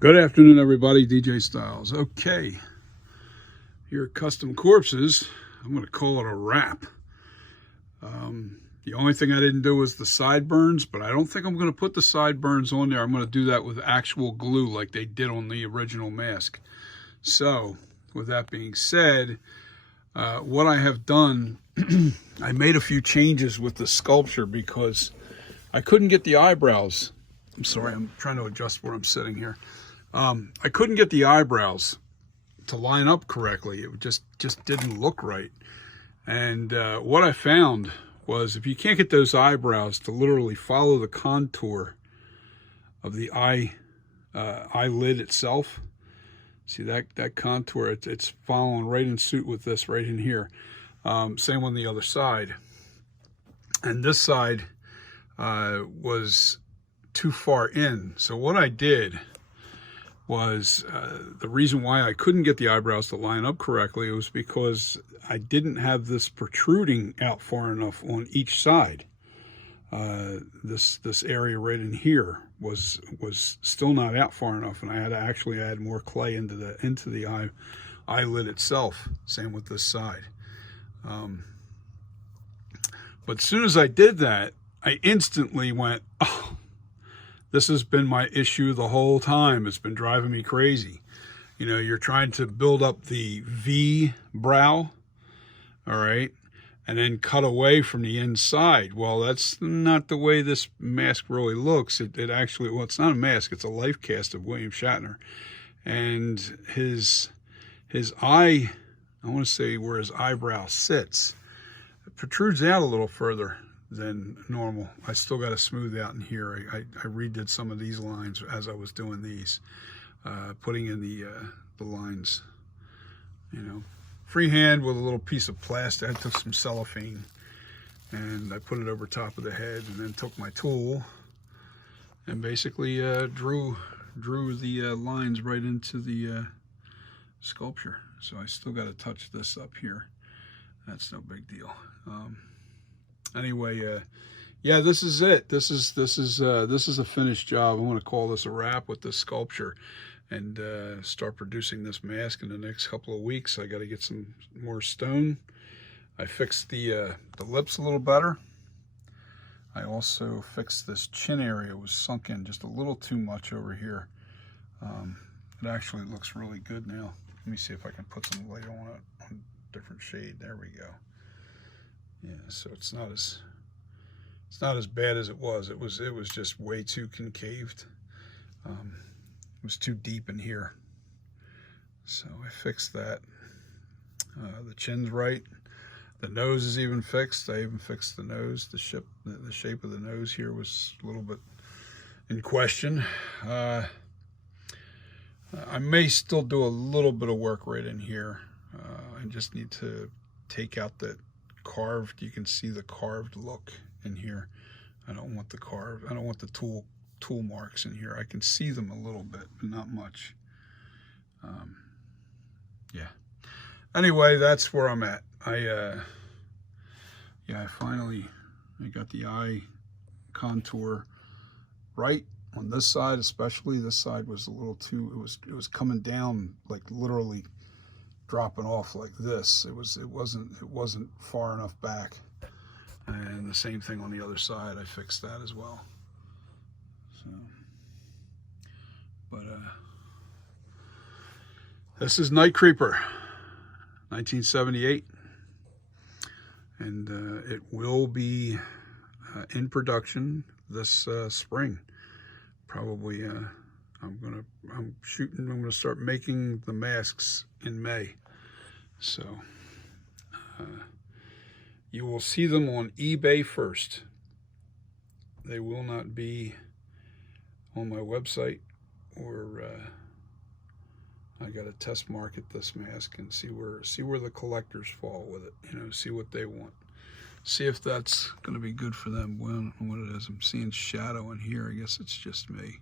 Good afternoon, everybody. DJ Styles. Okay, here at Custom Corpses, I'm going to call it a wrap. The only thing I didn't do was the sideburns, but I don't think I'm going to put the sideburns on there. I'm going to do that with actual glue like they did on the original mask. So, with that being said, what I have done, I made a few changes with the sculpture because I couldn't get the eyebrows. I'm sorry, I'm trying to adjust where I'm sitting here. I couldn't get the eyebrows to line up correctly. It just didn't look right. And what I found was if you can't get those eyebrows to literally follow the contour of the eyelid itself, see that contour, it's following right in suit with this right in here. Same on the other side. And this side was too far in. So what I did was, the reason why I couldn't get the eyebrows to line up correctly was because I didn't have this protruding out far enough on each side. This area right in here was still not out far enough, and I had to actually add more clay into the eyelid itself. Same with this side. But as soon as I did that, I instantly went, oh, this has been my issue the whole time. It's been driving me crazy. You know, you're trying to build up the V brow, all right, and then cut away from the inside. Well, that's not the way this mask really looks. It actually, well, it's not a mask. It's a life cast of William Shatner. And his eye, I want to say where his eyebrow sits, it protrudes out a little further than normal. I still got to smooth out in here. I redid some of these lines as I was doing these, putting in the lines, you know, freehand with a little piece of plastic. I took some cellophane and I put it over top of the head, and then took my tool and basically drew the lines right into the sculpture. So I still got to touch this up here. That's no big deal. Anyway, yeah, this is it. This is a finished job. I'm going to call this a wrap with this sculpture, and start producing this mask in the next couple of weeks. I got to get some more stone. I fixed the lips a little better. I also fixed this chin area. It was sunk in just a little too much over here. It actually looks really good now. Let me see if I can put some light on it, on a different shade. There we go. Yeah, so it's not as bad as it was. It was just way too concaved. It was too deep in here. So I fixed that. The chin's right. The nose is even fixed. I even fixed the nose. The shape of the nose here was a little bit in question. I may still do a little bit of work right in here. I just need to take out that carved, you can see the carved look in here. I don't want the carved, I don't want the tool marks in here. I can see them a little bit, but not much. Yeah. Anyway, that's where I'm at. I finally got the eye contour right on this side, especially. This side was a little too, it was coming down, like literally dropping off like this. It wasn't far enough back. And the same thing on the other side. I fixed that as well. So, but this is NightCreeper 1978, and it will be in production this spring. Probably I'm gonna start making the masks in May. So you will see them on eBay first. They will not be on my website, or I got to test market this mask and see where the collectors fall with it. You know, see what they want. See if that's going to be good for them. What it is. I'm seeing shadow in here. I guess it's just me.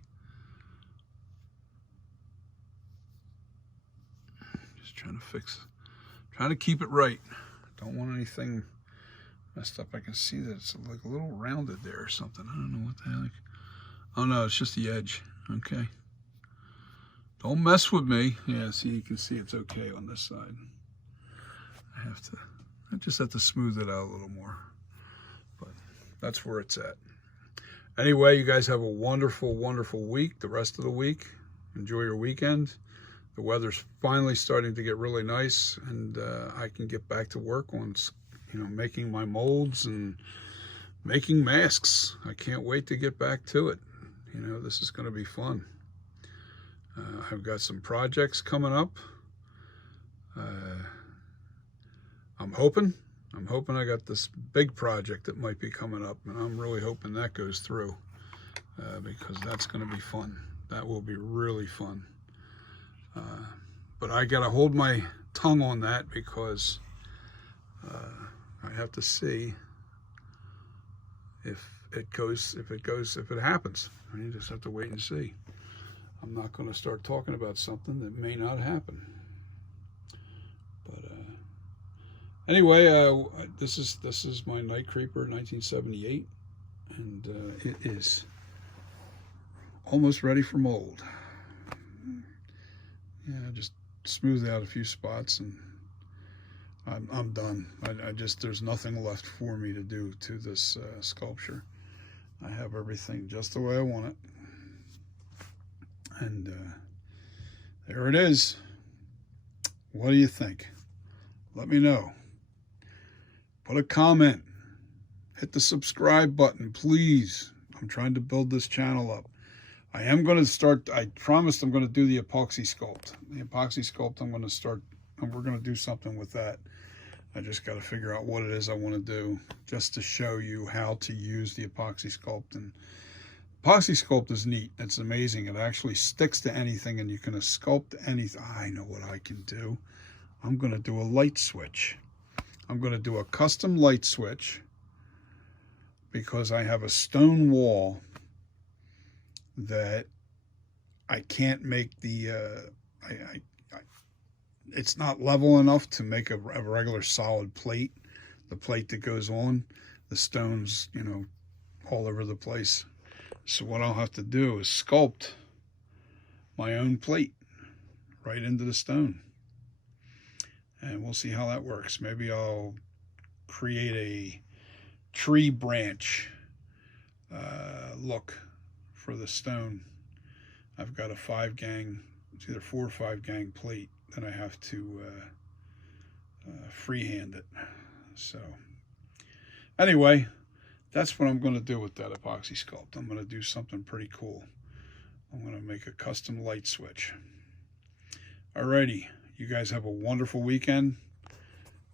Trying to keep it right. Don't want anything messed up. I can see that it's like a little rounded there or something. I don't know what the heck. Oh no, it's just the edge. Okay. Don't mess with me. Yeah, see, you can see it's okay on this side. I just have to smooth it out a little more. But that's where it's at. Anyway, you guys have a wonderful, wonderful week, the rest of the week. Enjoy your weekend. The weather's finally starting to get really nice, and I can get back to work on, making my molds and making masks. I can't wait to get back to it. This is going to be fun. I've got some projects coming up. I'm hoping I got this big project that might be coming up, and I'm really hoping that goes through because that's going to be fun. That will be really fun. But I got to hold my tongue on that because I have to see if it happens. You just have to wait and see. I'm not going to start talking about something that may not happen. But anyway, this is my NightCreeper 1978, and it is almost ready for mold. Yeah, just smooth out a few spots, and I'm done. There's nothing left for me to do to this sculpture. I have everything just the way I want it. And there it is. What do you think? Let me know. Put a comment. Hit the subscribe button, please. I'm trying to build this channel up. I am going to start, I promised I'm going to do the epoxy sculpt. The epoxy sculpt I'm going to start, and we're going to do something with that. I just got to figure out what it is I want to do just to show you how to use the epoxy sculpt. And epoxy sculpt is neat. It's amazing. It actually sticks to anything, and you can sculpt anything. I know what I can do. I'm going to do a light switch. I'm going to do a custom light switch because I have a stone wall that I can't make the it's not level enough to make a regular solid plate. The plate that goes on, the stones, all over the place. So what I'll have to do is sculpt my own plate right into the stone. And we'll see how that works. Maybe I'll create a tree branch look for the stone. I've got a 5-gang, it's either 4 or 5 gang plate that I have to freehand it. So anyway, that's what I'm going to do with that epoxy sculpt. I'm going to do something pretty cool. I'm going to make a custom light switch. Alrighty, you guys have a wonderful weekend,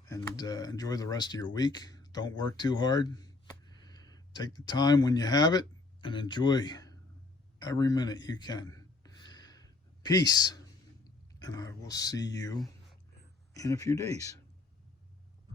and enjoy the rest of your week. Don't work too hard. Take the time when you have it and enjoy every minute you can. Peace, and I will see you in a few days.